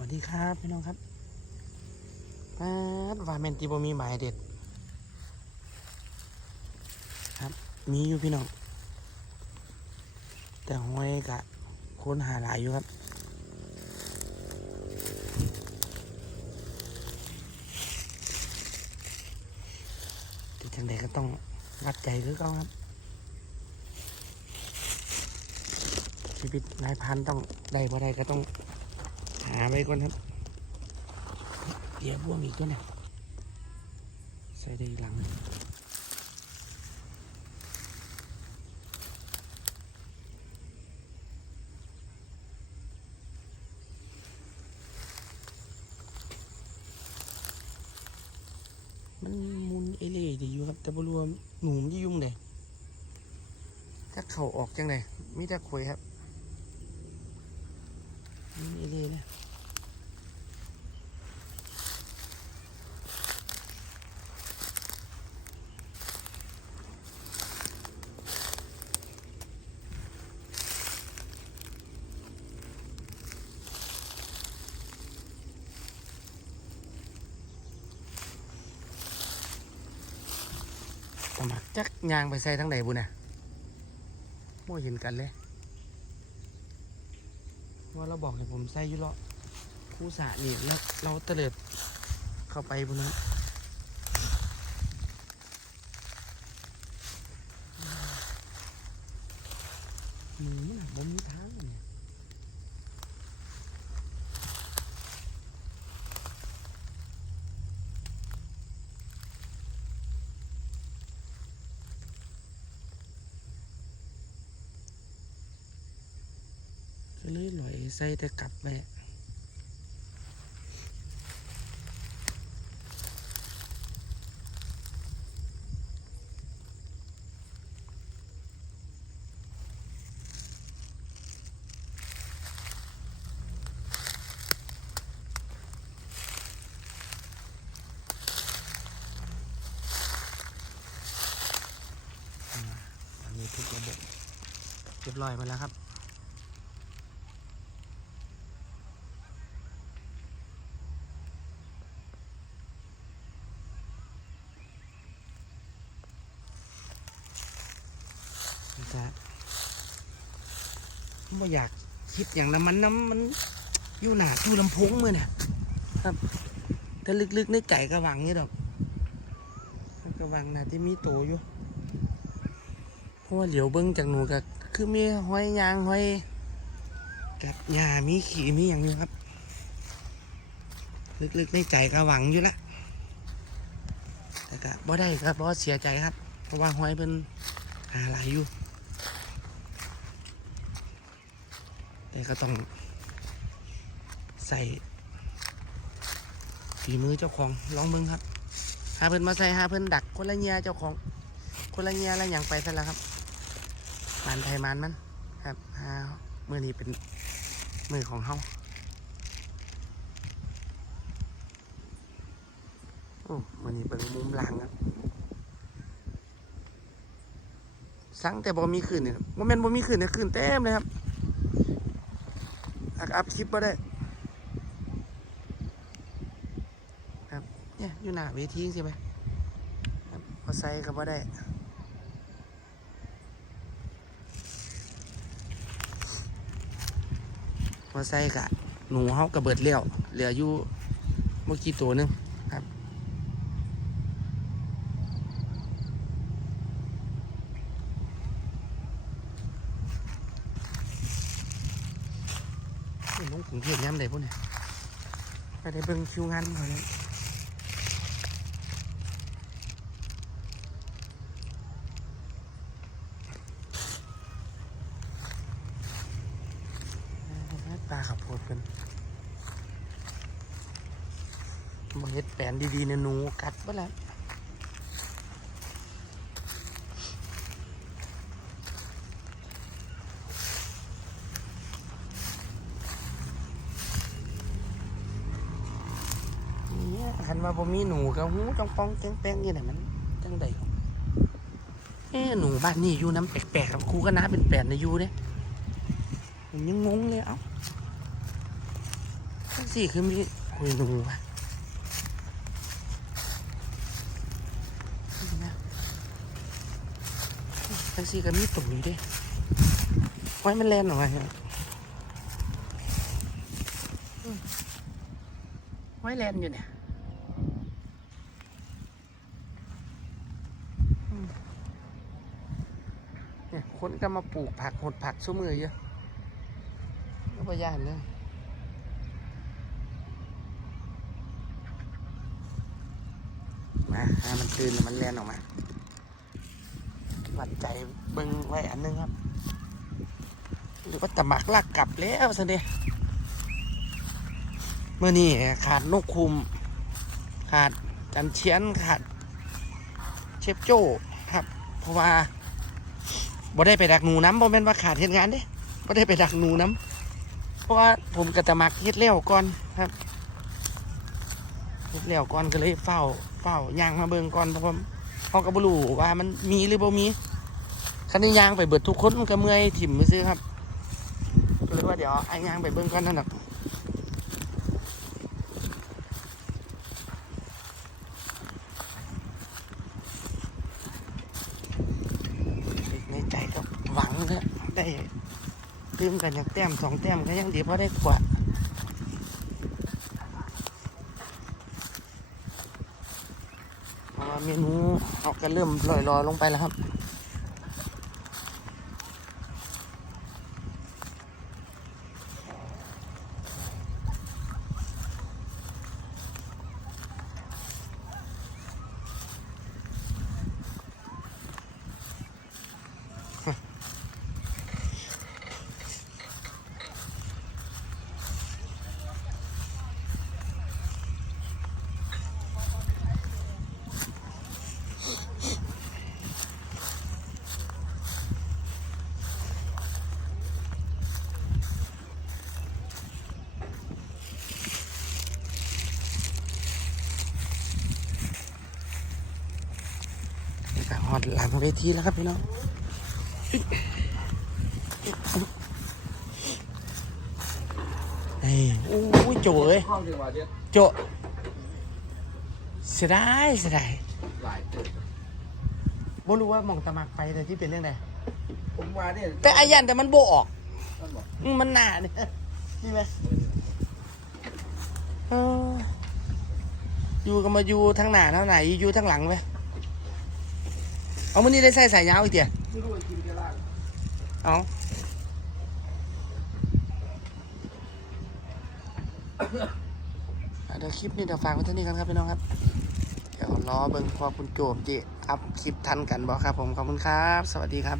วัสดีครับพี่น้องครับป๊าดวาเมนติบมีหมายเด็ด ครับ มีอยู่พี่น้อง แต่ห้อยกะค้นหาหลายอยู่ครับที่จังใดก็ต้องวัดใจคือเก่าครับ ชีวิตนายพันต้องได้บ่ได้ก็ต้อง หาไว้ก่อนครับเดี๋ยวบ่วงอีกตัวเนี่ยใส่ได้หลังมันมุนเอเล่ดีอยู่ครับ แต่บรวาหนูมันยุ่งเลยถ้าเข่าออกจังไดมีแต่คุยครับ นี่เลยนะ สมัครจักยางไปใส่ทั้งไหนบุญน่ะโม่เห็นกันเลย ว่าเราบอกให้ผมใส่ยุเละคู่สะนี่แล้วเราเตลิดเข้าไปบนนั้นอืมมันมีทางเนี่ยก็เลยลอย ใส่แต่กลับไปทุกระบบเรียบร้อยมาแล้วครับ แต่ไม่อยากคิดอย่างละมันน้ำมันอยู่หนาอยู่ลำโพงมือเนี่ยครับแต่ลึกๆในใจก็หวังนี่ดอกก็หวังนะที่มีโตอยู่เพราะว่าเหลียวเบิ้งจากหนูก็คือมีห้อยยางห้อยกับหญ้ามีขี่มีอย่างนี้ครับ ลึกๆในใจก็หวังอยู่ละแต่ก็บ่ได้ครับบ่เสียใจครับ เพราะว่าห้อยเป็นหาหลายอยู่ แต่ก็ต้องใส่ฝีมือเจ้าของลองมึงครับหาเพิ่นมาใส่หาเพิ่นดักคนละเงียเจ้าของคนละเงียละอย่างไปซะแล้วครับมานไทยมานมันครับหามือนี้เป็นมือของเฮาโอ้มือนี้เป็นมุมหลังครับสั่งแต่บ่มีคืนเนี่ยโมเมนต์บ่มีคืนเนี่ยคืนเต็มเลยครับ อักอัพคลิปมาได้ครับเนี่ยอยู่หน้าเวทีใช่ไหมครับพอใส่ก็บ่ได้พอใส่กะหนูเฮากระเบิดเลี้ยวเหลืออยู่เมื่อกี้ตัวหนึงครับ นี่ลง กรุงเทพย้ำได้พวกเนี่ยไปได้เบิ่งคิวงานเขาเลยปลาขับโพดเป็นบ่เฮ็ดแปนดีๆเนี่ยหนูกัดบ่แล้วเนี่ยคัน ว่าบ่มีหนูก็หูจังปองแจ้งแป้งนี่แหละมันจังใดเอ๊หนูบ้านนี่อยู่น้ำแปลกๆครับครูก็น้าเป็นแปลนในอยู่เด้ผมยังงงเลยเอ้าสี่คือมีโอ้ยหนูวะนี่นะแท็กซี่ก็มีตุ่มอยู่เดิไว้มันแลนออกมาครับอืมไว้แลนอยู่เนี่ย เนี่ยคนก็มาปลูกผักหดผักซุ้มือเยอะก็ประหยัดเลยมาให้มันตื่นมันเลียนออกมาวัดใจเบิ้งไว้อันหนึงครับ หรือว่าตะหมักลากกลับแล้วสิเดเมื่อนี้ขาดนกคุม ขาดจันเชียนขาดเชฟโจ้ครับ เพราะว่า บ่ได้ไปดักหนูน้ำบ่แม่นว่าขาดเหตุงานเด้บ่ได้ไปดักหนูน้ำเพราะว่าผมกระตมักเฮ็ดแล้วก่อนครับเฮ็ดแล้วก่อนก็เลยเฝ้าเฝ้าย่างมาเบิ่งก่อนเพราะว่าเขาก็บ่รู้ว่ามันมีหรือบ่มีคันนี้ย่างไปเบิดทุกคนมันก็เมื่อยถิ่มมือซื้อครับก็เลยว่าเดี๋ยวไอ้ย่างไปเบิ่งก่อนนั่นน่ะในใจก็หวังนะ ได้ตื่มกันอย่างแต้มสองแต้มก็ยังดีเพราะได้กว่าเพราะว่าเมนูเอากันเริ่มลอยๆลงไปแล้วครับ หลังเวทีแล้วครับพี่น้องเฮ้ยโอ้ยโจเอ้ยห้องจังหวะเนี้ยโจเสียดายเสียดายหลายตึกบ่รู้ว่าหมองตะมักไปแต่ที่เป็นเรื่องใดผมมาเนี่ยแต่อายันแต่มันโบออกท่านบอกอืมมันหนาเนี่ยนี่ไหมเอออยู่ก็มาอยู่ทางหน้าเท่าไหนอยู่ทางหลังไหม เอามันนี่ได้ใส่สายยาวอีกเดียเอาอะเดี๋ยวคลิปนี้เดี๋ยวฝากไว้เท่านี้กันครับพี่น้องครับ เดี๋ยวรอเบิ่งพอคุณโจมจีอัพคลิปทันกันบอกครับผมขอบคุณครับ สวัสดีครับ